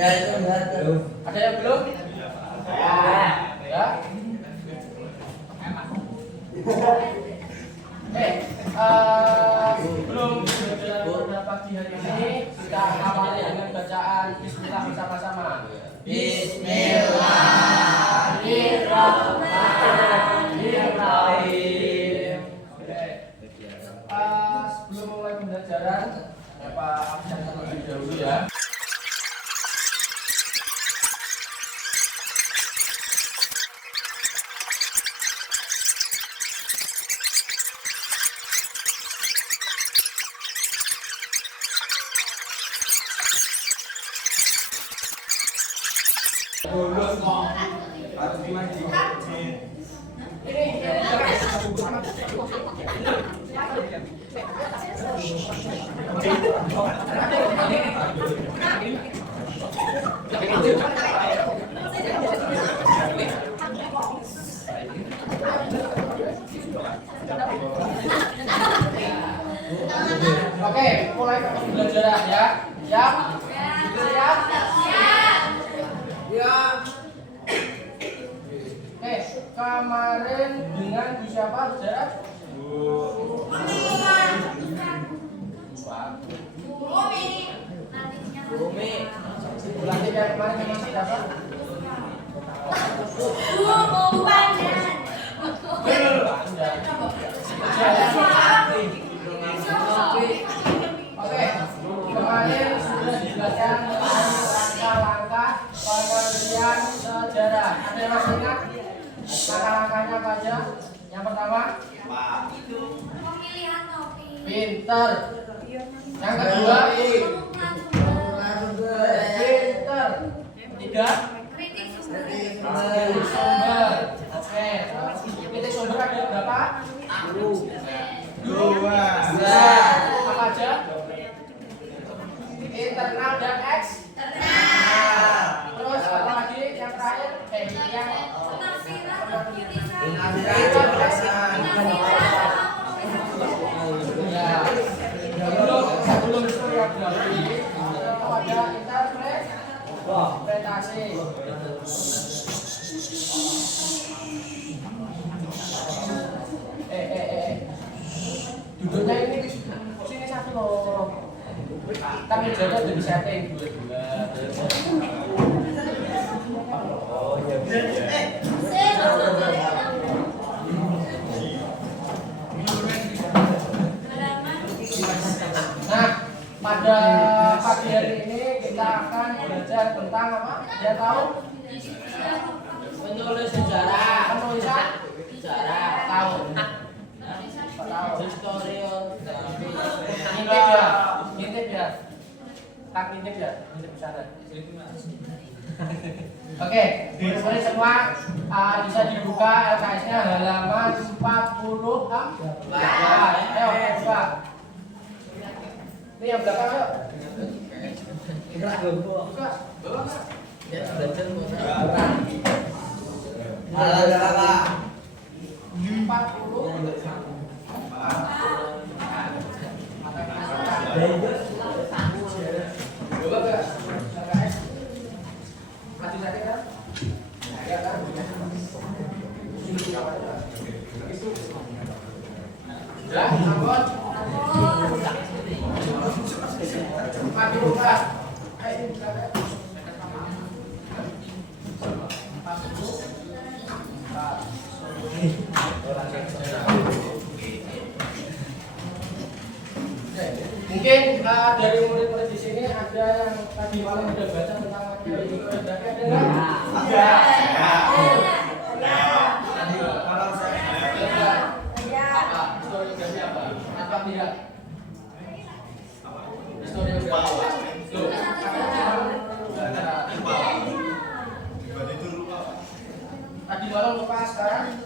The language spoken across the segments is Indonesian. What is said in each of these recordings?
Ya itu enggak. Ada yang belum? Ya. Sebelum belajar pada pagi hari ini, kita awali dengan bacaan Bismillah bersama-sama. Bismillahirrahmanirrahim. Sebelum mulai pembelajaran, Bapak absen terlebih dahulu ya. Oke, mulai pembelajaran ya. Siap? Siap? Ya. Kemarin dengan Bu siapa, saudara? Bumi. Bulanti yang kemarin dengan siapa? Oke, kemarin sudah dijelaskan langkah-langkah pengertian sejarah. Ada yang masih ingat? Langkah-langkahnya apa aja? Yang pertama, pemilihan topik. pinter. Yang kedua, pinter. Ketiga, Kritik sumber. Oke, kritik sumber ada berapa? Dua. Apa aja? Internal dan eksternal. Terus apa lagi? Yang terakhir, yang sebelum historiografi itu ada interpretasi. Duduknya ini sini satu loh. Kan mejanya udah disetting dua-dua. Oh iya. Nah, pada pagi hari ini kita akan belajar tentang apa? Dia tahu? Menulis sejarah. Penulisan sejarah. Tahu? Tahu. Historiografi. Ngintip ya. Ngintip ya. Tak ngintip ya. Ngintip sana. Oke, murid-murid semua bisa dibuka LKS-nya halaman 44. Ayo buka. Ini yang belakang ayo. Buka. Ya, belajar buka. Mungkin dari murid-murid di sini ada yang tadi malam udah baca tentang geografi, ada nggak? Ada. Kalau saya apa? Historiografi apa? Apa tidak? Historiografi. Tadi malam lupa, sekarang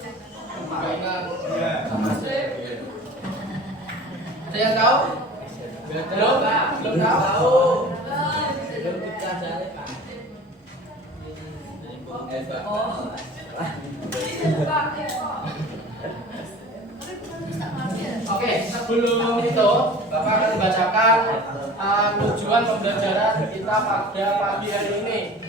nggak ingat. Ada yang tahu? Belum tahu. Belum dipelajari, Pak. Oke, sebelum itu Bapak akan membacakan tujuan pembelajaran kita pada pagi hari ini.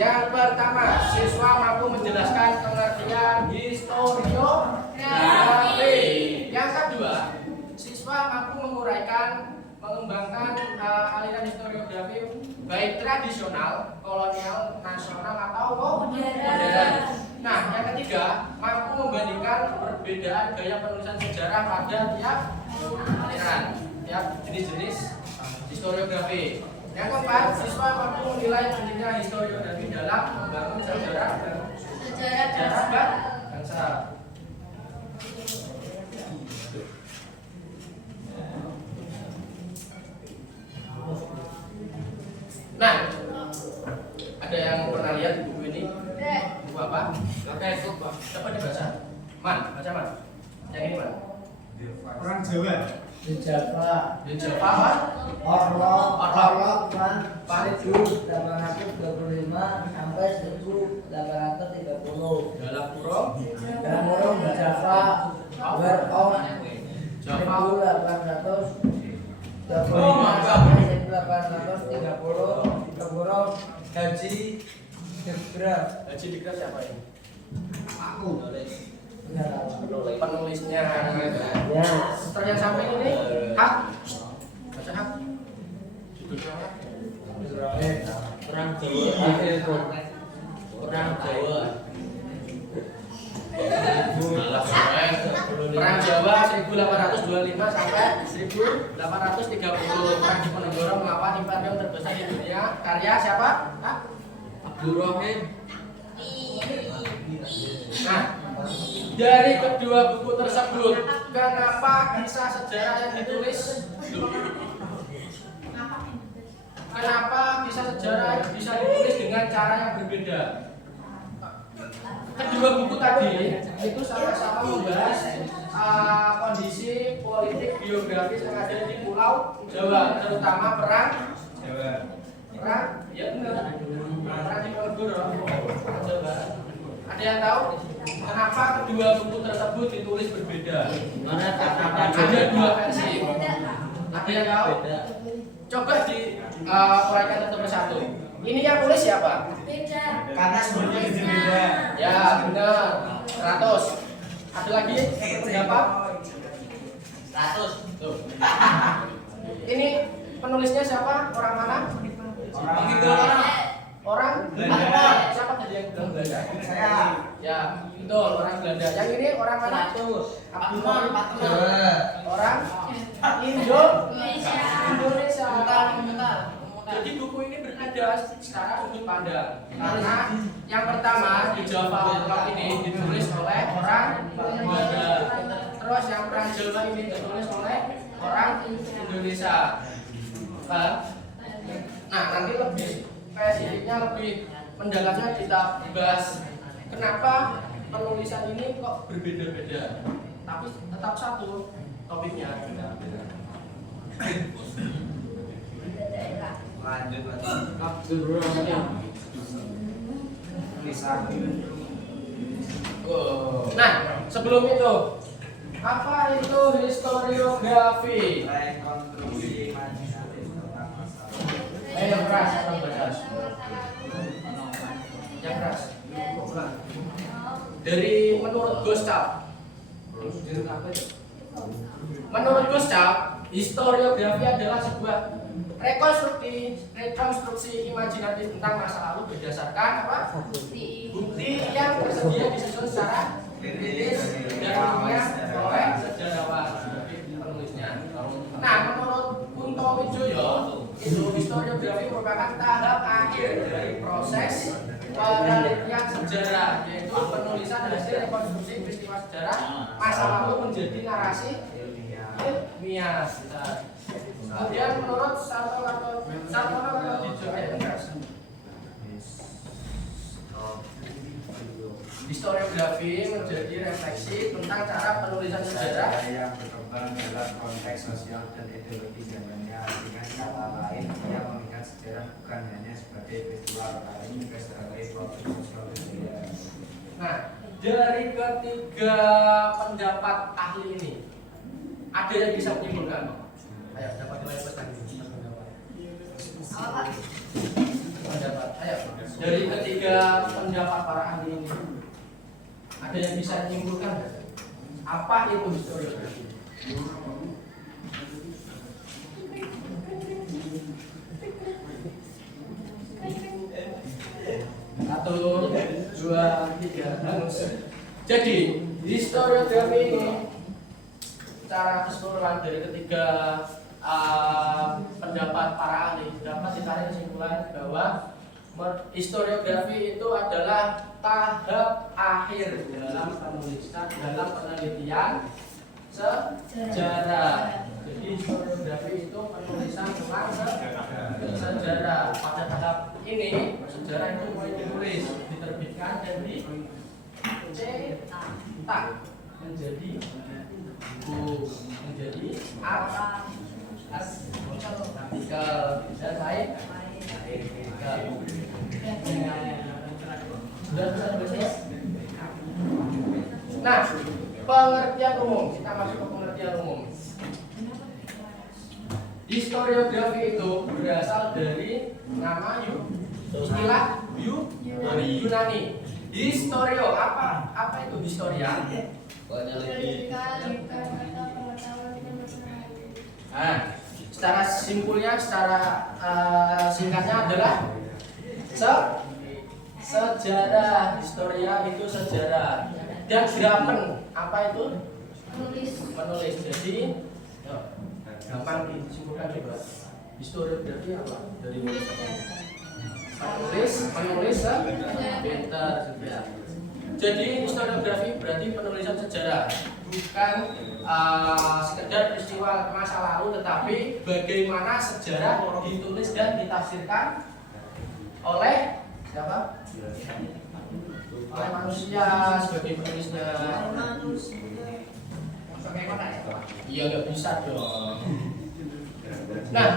Yang pertama, siswa mampu menjelaskan pengertian historiografi. Yang kedua, siswa mampu mengembangkan aliran historiografi baik tradisional, kolonial, nasional atau modern. Nah, yang ketiga, mampu membandingkan perbedaan gaya penulisan sejarah pada tiap aliran, tiap jenis-jenis historiografi. Yang keempat, siswa mampu menilai pentingnya historiografi dalam membangun sejarah bangsa. Nah, ada yang pernah lihat di buku ini? Buku apa? Coba dibaca. Baca man. Yang ini man. Orang Jawa. Di Java Apa? Orlok man pada 1825 sampai 1830 Dalam kurung di Java Berong 1825 sampai 1830 Kegurau Haji Degrat siapa ini? Aku. Penulisnya. ya Setelah yang sampai ini hak. Baca hak. Judulnya apa? Perang Jawa Perang Jawa 1825 sampai 1830. Perang Diponegoro melawan imperium terbesar di dunia. Karya siapa? Abdurrahim. Nah, dari kedua buku tersebut, kenapa kisah sejarah yang ditulis? Kenapa kisah sejarah bisa ditulis dengan cara yang berbeda? Kedua buku tadi itu sama-sama membahas kondisi politik geografis yang ada di Pulau Jawa, terutama perang ya benar, perang Diponegoro, Jawa. Ada yang tahu kenapa kedua buku tersebut ditulis berbeda? Ada dua versi. Ada yang tahu? Coba diuraikan satu persatu. Ini yang tulis siapa? Karena sebenarnya beda. Ya benar. 100. Ada lagi pendapat? 100. Tuh. Ini penulisnya siapa? Orang mana? Orang Belanda. Siapa tadi yang bilang Belanda? Saya. Ya, betul, orang Belanda. Yang ini orang mana? Abdurrahim. Orang Indonesia. Jadi buku ini berbeda secara sudut pandang. Karena yang pertama di Jawa Blok ini ditulis oleh orang Belanda. Terus yang perang Jawa ini ditulis oleh orang Indonesia. Nah, nanti lebih spesifiknya, lebih mendalamnya kita bahas kenapa penulisan ini kok berbeda-beda, tapi tetap satu topiknya. Lanjut. Abdurrahim. Kisah. Nah, sebelum itu, apa itu historiografi? Rekonstruksi imajinatif tentang masalah. Yang keras, yang keras. Dari menurut Gustave. Menurut Gustave, historiografi adalah sebuah rekonstruksi imajinatif tentang masa lalu berdasarkan apa? Bukti yang tersedia disusun secara kritis dan ilmiah oleh sejarawan penulisnya. Nah, menurut Kunto Wijoyo, itu historiografi merupakan tahap akhir dari proses penelitian sejarah, yaitu penulisan hasil rekonstruksi peristiwa sejarah masa lalu menjadi narasi ilmiah. Kemudian menurut Sartono historiografi menjadi refleksi tentang cara penulisan sejarah yang berkembang dalam konteks sosial dan ideologi zamannya. Dengan kata lain, ia mengingat sejarah bukan hanya sebagai peristiwa lokal, juga sebagai proses sosial budaya. Nah, dari ketiga pendapat ahli ini, ada yang bisa menyimpulkan? Ayo, dapat nilai plus lagi. Pendapat, ayo. Dari ketiga pendapat para ahli ini, ada yang bisa menyimpulkan nggak? Apa itu historiografi? Satu, dua, tiga. Jadi historiografi ini secara keseluruhan dari ketiga pendapat para ahli dapat ditarik kesimpulan bahwa historiografi itu adalah tahap akhir dalam penulisan, dalam penelitian sejarah. Jadi historiografi itu penulisan tentang sejarah. Pada tahap ini sejarah itu mulai ditulis, diterbitkan dan dicetak menjadi buku, menjadi artikel dan lain. Nah, pengertian umum, kita masuk ke pengertian umum. Historiografi itu berasal dari nama istilah Yunani. Historio, apa itu historia? Nah, secara simpulnya, secara singkatnya adalah sejarah. Historia itu sejarah. Dan grafen, apa itu? Menulis. Jadi, gampang disimpulkan coba. Historiografi apa? Dari menulis. Pintar juga. Jadi historiografi berarti penulisan sejarah, bukan sekedar peristiwa masa lalu, tetapi bagaimana sejarah ditulis dan ditafsirkan oleh siapa? Oleh manusia sebagai penulisnya. Iya, nggak bisa dong. Nah,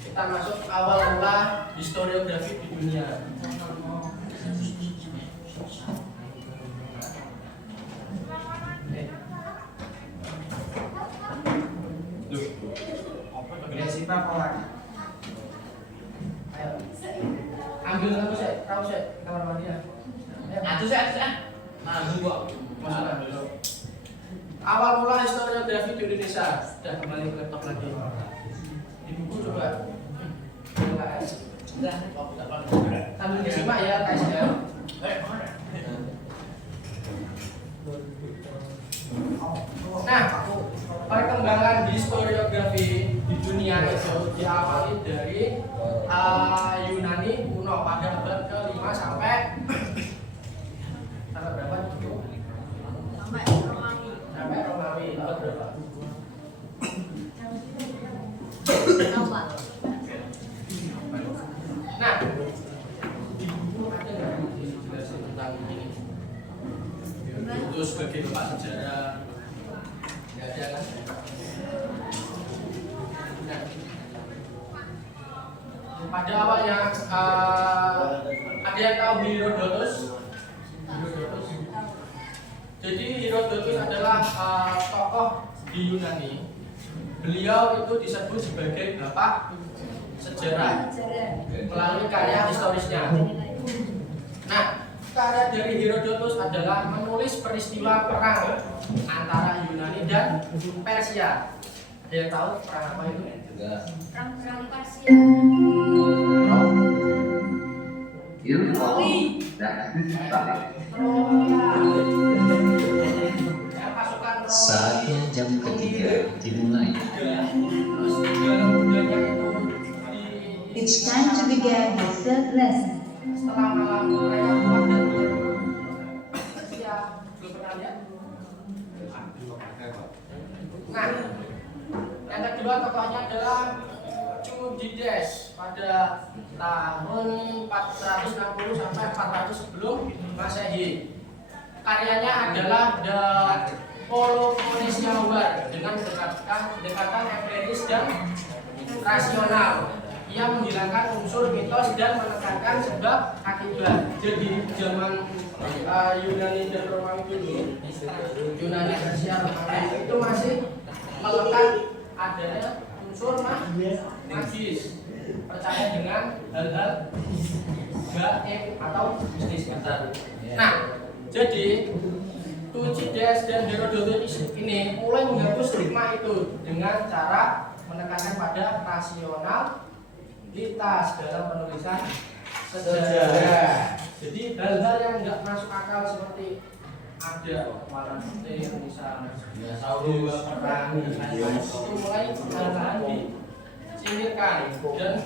kita masuk awal mula historiografi di dunia. Ambil kamu saya, tahu saya kamar mandi ya. Atuh saya. Nah, gua masuk. Awal mula historiografi di Indonesia. Sudah kembali ke laptop lagi. Di buku coba. Sudah. Sambil disimak ya tesnya. Nah, perkembangan historiografi di dunia itu diawali dari Yunani kuno pada abad ke-5 sampai berapa? Sampai Romawi abad berapa? Nah, di buku ada nggak dijelasin tentang ini? Itu sebagai bapak sejarah. Nggak ada kan? Nah, pada awalnya ada yang tahu Herodotus? Jadi Herodotus adalah tokoh di Yunani. Beliau itu disebut sebagai bapak sejarah melalui karya historisnya. Nah, karya dari Herodotus adalah menulis peristiwa perang antara Yunani dan Persia. Ada yang tahu perang apa itu? Perang Persia. Saatnya jam ketiga dimulai. It's time to begin the third lesson. Setelah malam mereka keluar dari Persia, belum pernah lihat? Nah, yang kedua tokohnya adalah Thucydides pada tahun 460 sampai 400 sebelum Masehi. Karyanya adalah The Peloponnesian War dengan pendekatan empiris dan rasional. Ia menghilangkan unsur mitos dan menekankan sebab akibat. Jadi zaman Yunani dan Romawi dulu, Yunani, Persia, Romawi itu masih melekat adanya unsur magis. percaya dengan hal-hal gaib atau mistis. Nah, jadi Tucidides dan Herodotus ini mulai menghapus stigma itu dengan cara menekankan pada rasionalitas dalam penulisan sejarah. Jadi hal-hal yang nggak masuk akal seperti ada warna putih misalnya, dewa perang, itu mulai perlahan disingkirkan dan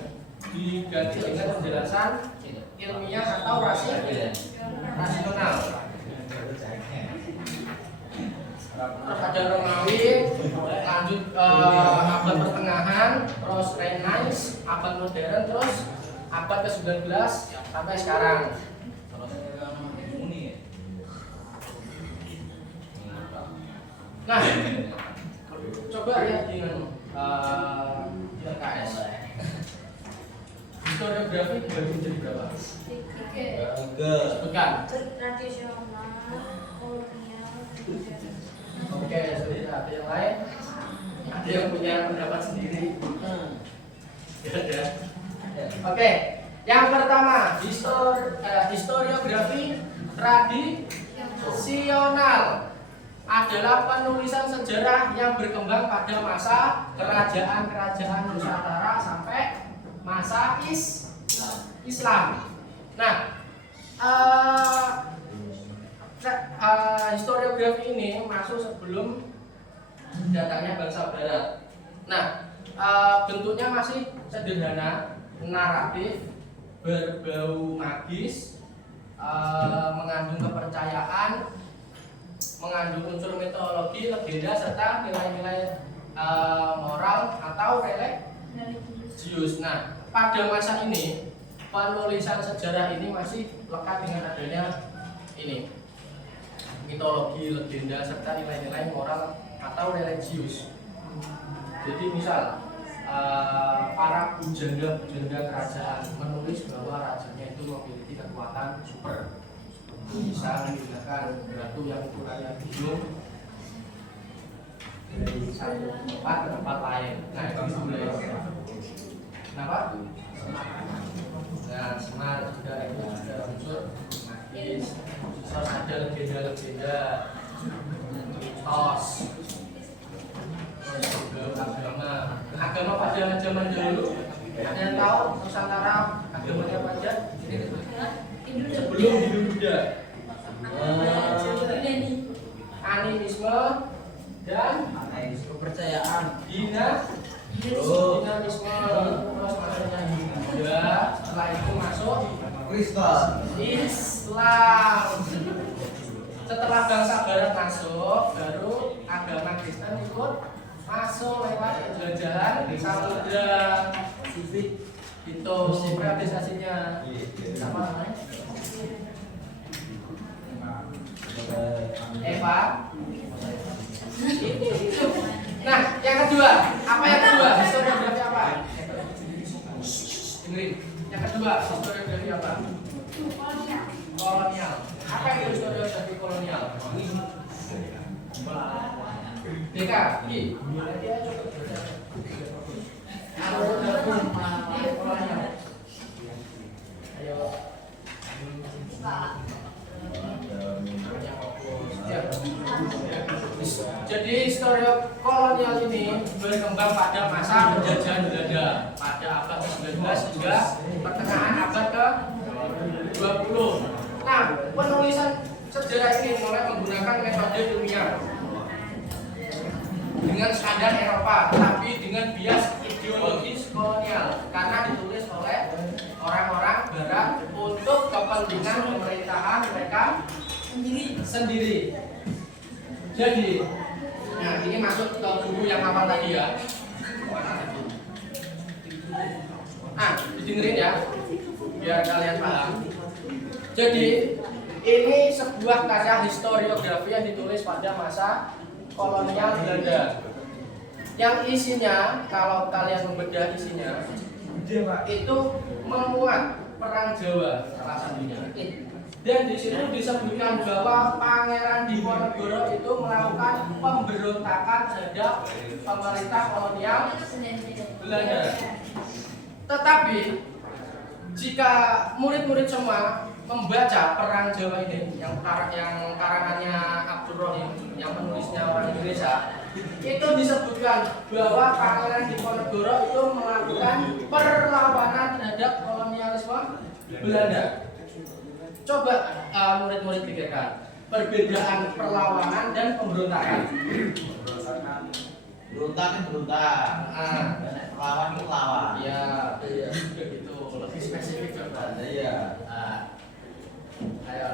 diganti dengan penjelasan ilmiah atau rasional. Terus ada Romawi, lanjut abad pertengahan, terus Renaissance, abad modern, terus abad ke-19 sampai sekarang. Nah, coba lihat dengan LKS. Historiografi bagi menjadi berapa? 3. Bukan. Tradisional, kolonial, Oke, sudah ada yang lain? Ada yang punya pendapat sendiri? Ada. Oke, yang pertama historiografi tradisional adalah penulisan sejarah yang berkembang pada masa kerajaan-kerajaan Nusantara sampai masa Islam. Nah, historiografi ini masuk sebelum datangnya bangsa Barat. Nah, bentuknya masih sederhana, naratif, berbau magis, mengandung kepercayaan, mengandung unsur mitologi, legenda, serta nilai-nilai moral atau religius. Nah, pada masa ini penulisan sejarah ini masih lekat dengan adanya ini mitologi, legenda, serta nilai-nilai moral atau religius. Jadi misal para bujangga kerajaan menulis bahwa rajanya itu memiliki kekuatan super, bisa menggunakan batu yang ukurannya gunung dari satu tempat ke tempat lain. Nah, itu boleh. Kenapa? Nah, semar juga itu juga unsur magis. Terus ada legenda-legenda, mitos, agama pada zaman dulu. Ada yang tahu Nusantara agamanya apa aja? Sebelum Hindu-Buddha, animisme dan kepercayaan. dinamisme, terus masuknya Hindu-Buddha, setelah itu masuk Islam. Setelah bangsa Barat masuk, baru agama Kristen ikut masuk lewat penjelajahan samudra. Itu privatisasinya sama namanya Eva. Nah, yang kedua, apa yang kedua? Historiografi apa? Dengerin. Yang kedua, historiografi apa? Kolonial. Apa itu historiografi kolonial? DK, Ki. Kolonial. Ayo. Jadi historia kolonial ini berkembang pada masa penjajahan Belanda pada abad ke-19 hingga pertengahan abad ke-20. Nah, penulisan sejarah ini mulai menggunakan metode ilmiah dengan standar Eropa, tetapi dengan bias ideologis kolonial karena ditulis oleh orang-orang Barat untuk kepentingan pemerintahan mereka sendiri. Jadi, nah ini masuk ke buku yang apa tadi ya? Didengerin ya, biar kalian paham. Jadi, ini sebuah karya historiografi yang ditulis pada masa kolonial Belanda. Yang isinya, kalau kalian membedah isinya, itu memuat perang Jawa salah satunya. Dan di situ disebutkan bahwa Pangeran Diponegoro itu melakukan pemberontakan terhadap pemerintah kolonial Belanda. Tetapi jika murid-murid semua membaca perang Jawa ini yang karangannya Abdul Rohim, yang penulisnya orang Indonesia, itu disebutkan bahwa Pangeran Diponegoro itu melakukan perlawanan terhadap kolonialisme Belanda. Coba murid-murid pikirkan perbedaan perlawanan dan pemberontakan. Berontak. Lawan itu lawan. Ya, begitu. Lebih spesifik coba. Iya. Ayo.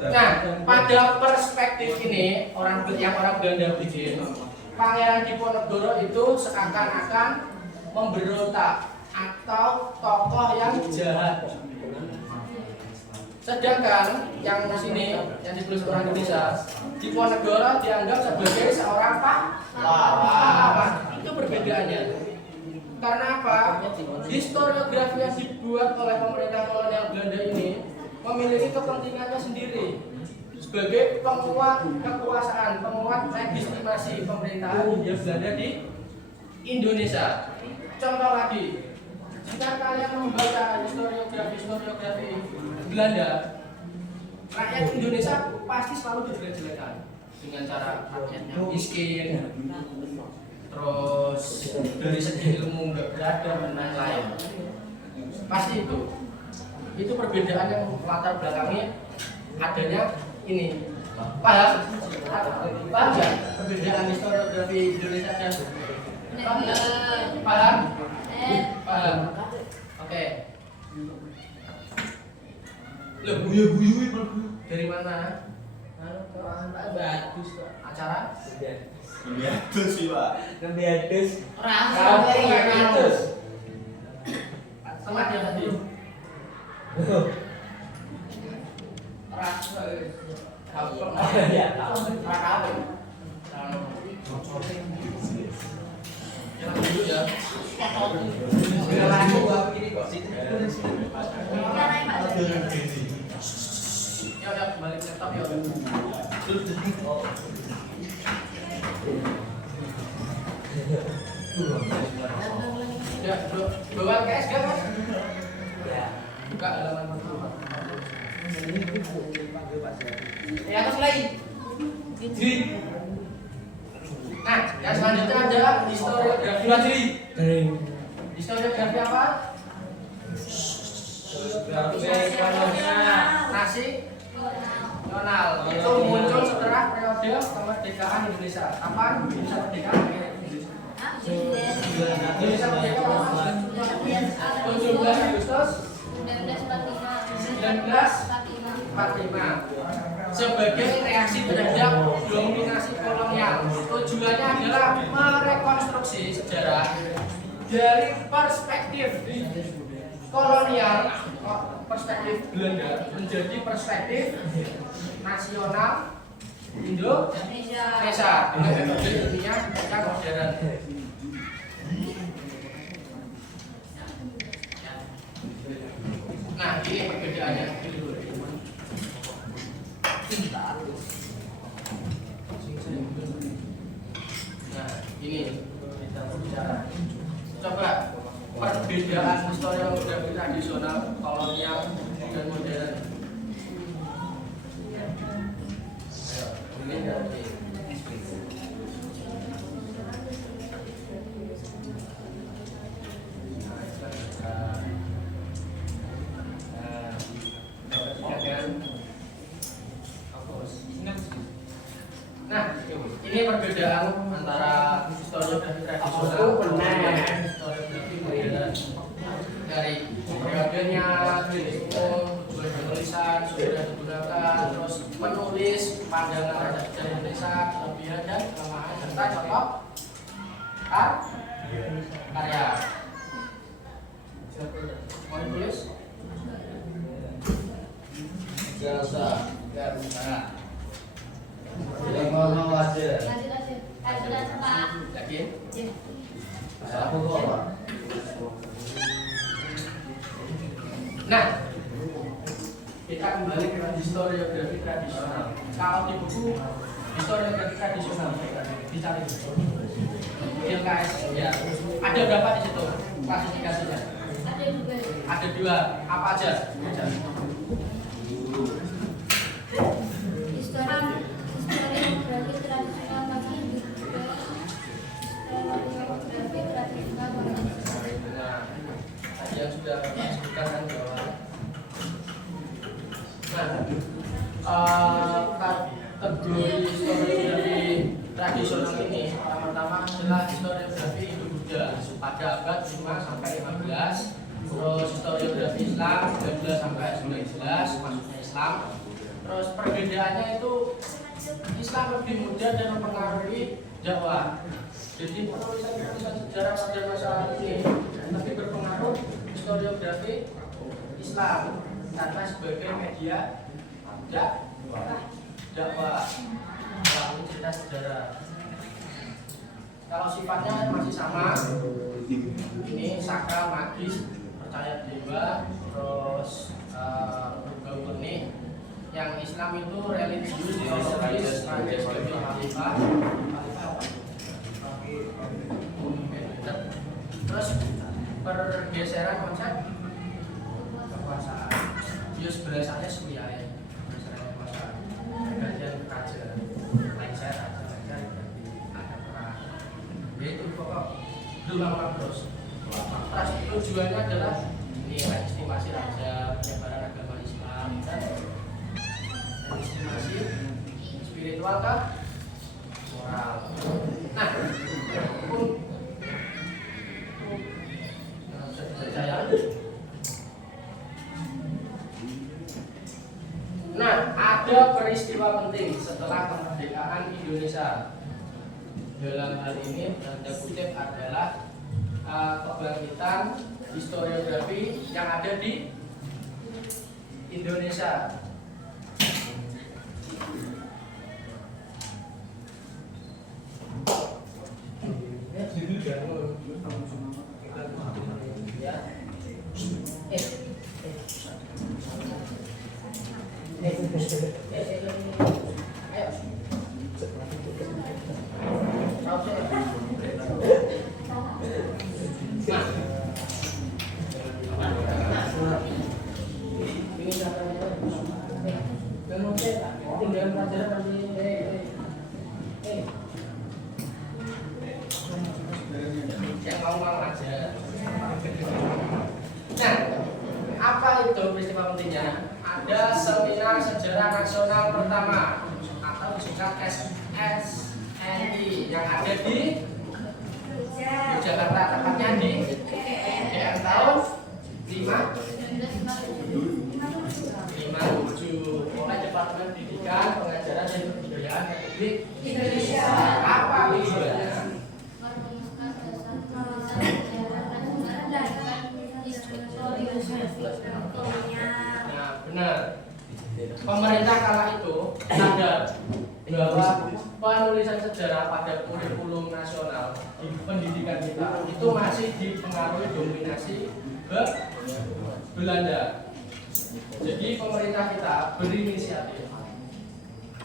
Nah, pada perspektif ini orang Belanda bikin, Pangeran Diponegoro itu seakan-akan memberontak atau tokoh yang jahat. Sedangkan yang di sini yang ditulis orang Indonesia, Diponegoro dianggap sebagai seorang pahlawan. Itu perbedaannya. Karena apa? Historiografi yang dibuat oleh pemerintah kolonial Belanda ini memiliki kepentingannya sendiri sebagai penguat kekuasaan, penguat legitimasi pemerintahan Hindia Belanda di Indonesia. Contoh lagi, jika kalian membaca historiografi Belanda, rakyat Indonesia pasti selalu dijelek-jelekan dengan cara rakyatnya miskin, terus dari segi ilmu nggak berada dan lain-lain. Pasti itu. Itu perbedaan yang latar belakangnya adanya ini. Paham ya? Perbedaan historiografi Indonesia dan paham? Oke. Loh, guyu-guyu dari mana? Bagus kok. Acara? Biatus sih, Pak. Biatus. Ratus. Sama dia tadi. Balik laptop ya. Ya, bawa KS gak mas? Ya. Buka halaman pertama. Di atas lagi. Nah, yang selanjutnya adalah historiografi Wajri. Historiografi apa? Nasional. Itu muncul setelah periode kemerdekaan Indonesia. Kapan Indonesia merdeka? Indonesia merdeka kapan? 17 Agustus 1945. Sebagai reaksi terhadap dominasi kolonial. Tujuannya adalah merekonstruksi sejarah dari perspektif kolonial, perspektif Belanda menjadi perspektif nasional Indonesia dengan metode ilmiah yang modern. Nah, ini perbedaannya. Nah, ini kita bicara. Coba perbedaan historiografi tradisional, kolonial, dan modern. Ayo, ini dari nah, ini perbedaan antara historiografi tradisional dan historiografi modern. Dari periodenya, tujuan penulisan, sudah digunakan, terus menulis pandangan terhadap sejarah Indonesia, kelebihan dan kelemahan serta contoh karya. Mau ditulis? Gak usah. Lanjut aja. Pak. Yakin? Aku kok, Pak. Nah, kita kembali ke historiografi tradisional. Kalau di buku historiografi tradisional dicari LKS ya, ada berapa di situ? klasifikasinya? Ada dua. Ada dua. Apa aja? Historiografi tradisional bagi juga historiografi tradisional bagi. Nah, tadi yang sudah Bapak sebutkan kan bahwa kategori historiografi tradisional ini pertama adalah historiografi Hindu-Buddha pada abad 5 sampai 15, terus historiografi Islam 13 sampai 19 maksudnya Islam. Terus perbedaannya itu Islam lebih muda dan mempengaruhi Jawa. Jadi penulisan sejarah pada masa ini tapi berpengaruh historiografi Islam karena sebagai media dakwah melalui cerita sejarah. Kalau sifatnya masih sama, ini sakral, magis, percaya dewa, terus berbau benih. Yang Islam itu religius, teologis, raja sebagai khalifah. Terus pergeseran konsep kekuasaan. Dia sebenarnya Suyai, pergeseran kekuasaan. Pergantian raja, lengser raja, lengser ganti ada perang. Itu pokok berulang-ulang terus. Terus tujuannya adalah ini legitimasi raja, penyebaran agama Islam dan legitimasi spiritual ke moral. Nah, ada peristiwa penting setelah kemerdekaan Indonesia. Dalam hal ini tanda kutip adalah kebangkitan historiografi yang ada di Indonesia. Nah, apa itu peristiwa pentingnya? Ada seminar sejarah nasional pertama atau disingkat SSNI yang ada di Jakarta, tepatnya di GM tahun 57 oleh Departemen Pendidikan, Pengajaran dan Kebudayaan Republik Indonesia. Apa tujuannya? Nah, benar. Pemerintah kala itu sadar bahwa penulisan sejarah pada kurikulum nasional di pendidikan kita itu masih dipengaruhi dominasi Belanda. Jadi pemerintah kita berinisiatif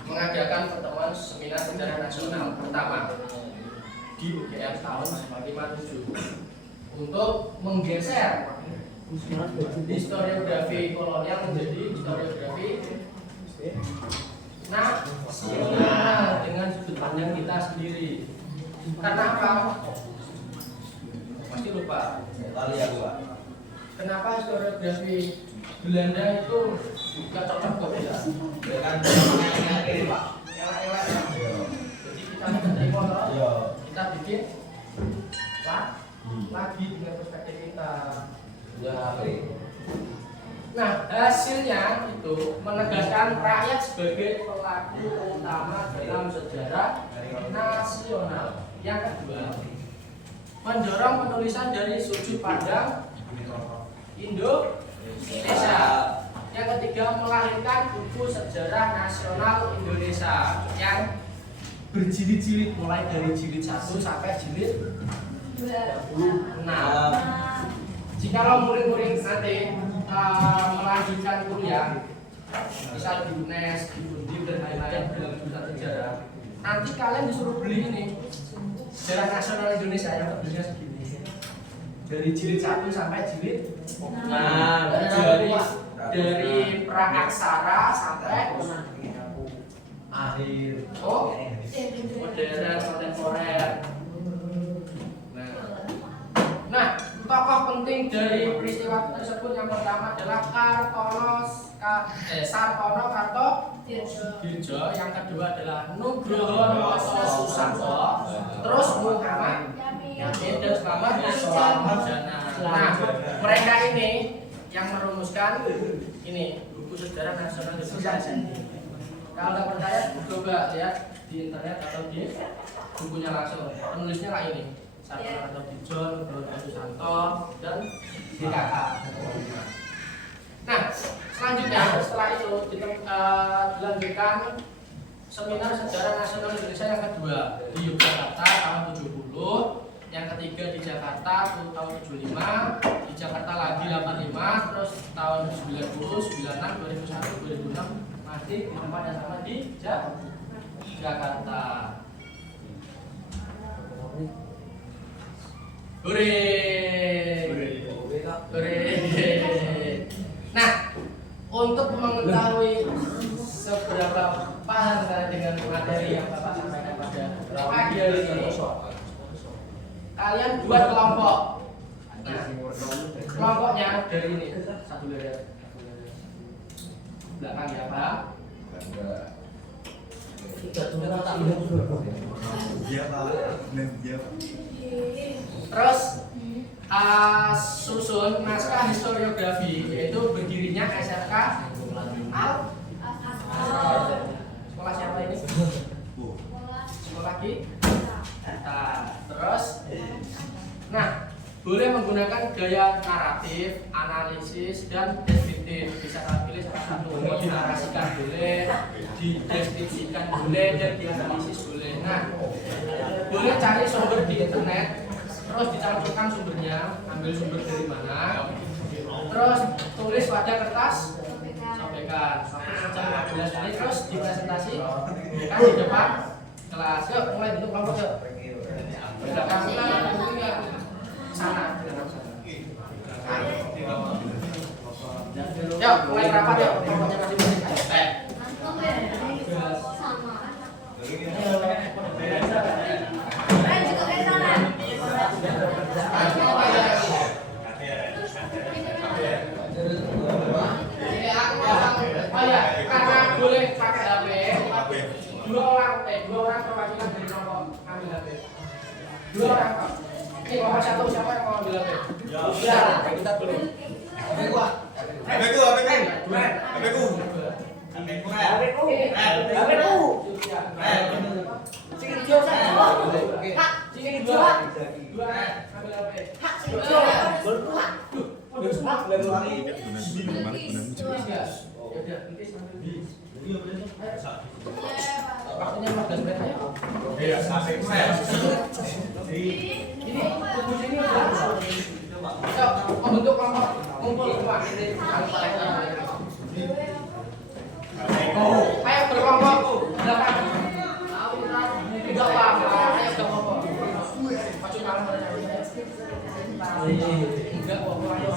mengadakan pertemuan seminar sejarah nasional pertama di UGM tahun 57 untuk menggeser historiografi kolonial menjadi historiografi nasional dengan sudut pandang kita sendiri. Karena apa? Pasti lupa. Lali aku, Pak. Kenapa historiografi Belanda itu gak cocok kok ya? Ya kan elek-elek, Pak. Elek-elek. Jadi kita menerima toh, kita bikin lagi dengan perspektif kita. Nah, hasilnya itu menegaskan rakyat sebagai pelaku utama dalam sejarah nasional. Yang kedua, mendorong penulisan dari sudut pandang Indonesia. Yang ketiga, melahirkan buku sejarah nasional Indonesia yang berjilid-jilid mulai dari jilid 1 sampai jilid 26. Jikalau murid-murid nanti melanjutkan kuliah, misal di UNES, di Undip dan lain-lain dalam jurusan sejarah, nanti kalian disuruh beli ini sejarah nasional Indonesia yang tebelnya segini. dari jilid 1 sampai jilid Nah, dari praaksara sampai akhir. oh modern kontemporer. Nah, tokoh penting dari peristiwa tersebut yang pertama adalah Sartono Kartodirjo, yang kedua adalah Nugroho Noto Susanto, terus Muhammad Yamin dan Muhammad Yuswana. Nah, mereka ini yang merumuskan ini buku sejarah nasional Indonesia. Kalau nggak percaya, coba lihat di internet atau di bukunya langsung. Penulisnya lah ini. Sartono Kartodirjo, Nugroho Susanto, dan DKK. Nah, selanjutnya setelah itu dilanjutkan seminar sejarah nasional Indonesia yang kedua di Yogyakarta tahun 70, yang ketiga di Jakarta tahun 75, di Jakarta lagi 85, terus tahun 90, 96, 2001, 2006 masih di tempat yang sama di Jakarta. Nah, untuk mengetahui seberapa paham kalian dengan materi yang Bapak sampaikan pada pagi hari ini, kalian buat kelompok. Nah, kelompoknya dari ini satu dari belakang ya Pak. Terus susun naskah historiografi, yaitu berdirinya SRK sekolah siapa ini? Sekolah kita. Terus, nah, boleh menggunakan gaya naratif, analisis, dan deskriptif. Bisa kalian pilih salah satu. Mau dinarasikan boleh, dideskripsikan boleh, dan dianalisis boleh. Nah, boleh cari sumber di internet, terus dicantumkan sumbernya, ambil sumber dari mana, terus tulis pada kertas, sampaikan jam 15 menit, terus dipresentasi kan di depan kelas. Yuk, mulai bentuk kelompok yuk. Belakang sana. Yuk, mulai rapat yuk, kelompoknya masing-masing. Karena boleh pakai HP, dua orang perwakilan dari kelompok ambil HP. Dua orang. Ini kelompok satu siapa yang mau ambil HP? Ya, kita boleh. Waktunya 15 menit aja. Iya, sampai ini membentuk kelompok kumpul semua. Ayo berkelompok belakang. Tidak apa-apa, ayo berkelompok. Maju malam pada enggak apa-apa, ayo.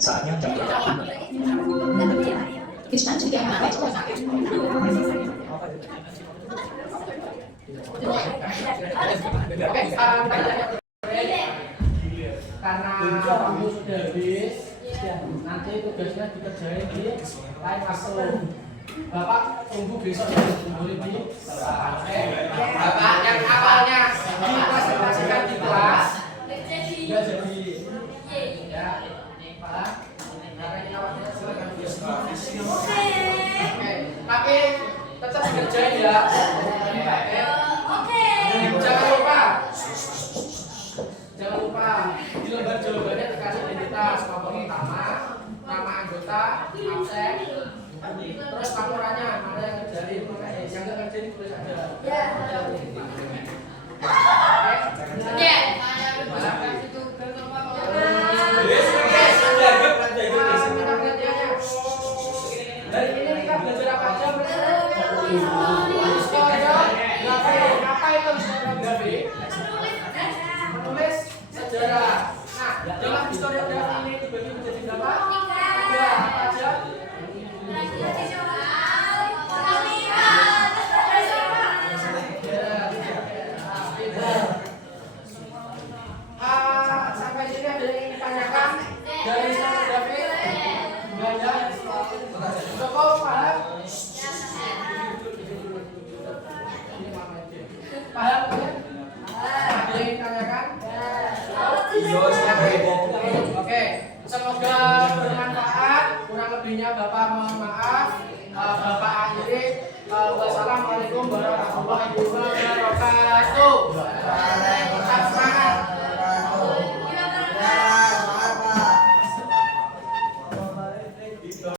Saatnya jatuh. It's time to get married. Karena waktu sudah habis, nanti tugasnya dikerjain di lain waktu. Bapak tunggu besok jam 10 di Bapak yang awalnya dipresentasikan di kelas nggak jadi ya Pak. Oke, tapi tetap dikerjain ya. Oke. Jangan lupa di lembar jawabannya dikasih identitas nomor pertama, nama anggota, absen, terus laporannya mana yang ngerjain, yang nggak ngerjain tulis aja. Ya. Dari ini kita belajar apa aja? Apa itu historiografi? Menulis sejarah. lebihnya Bapak mohon maaf. Bapak akhiri. Wassalamualaikum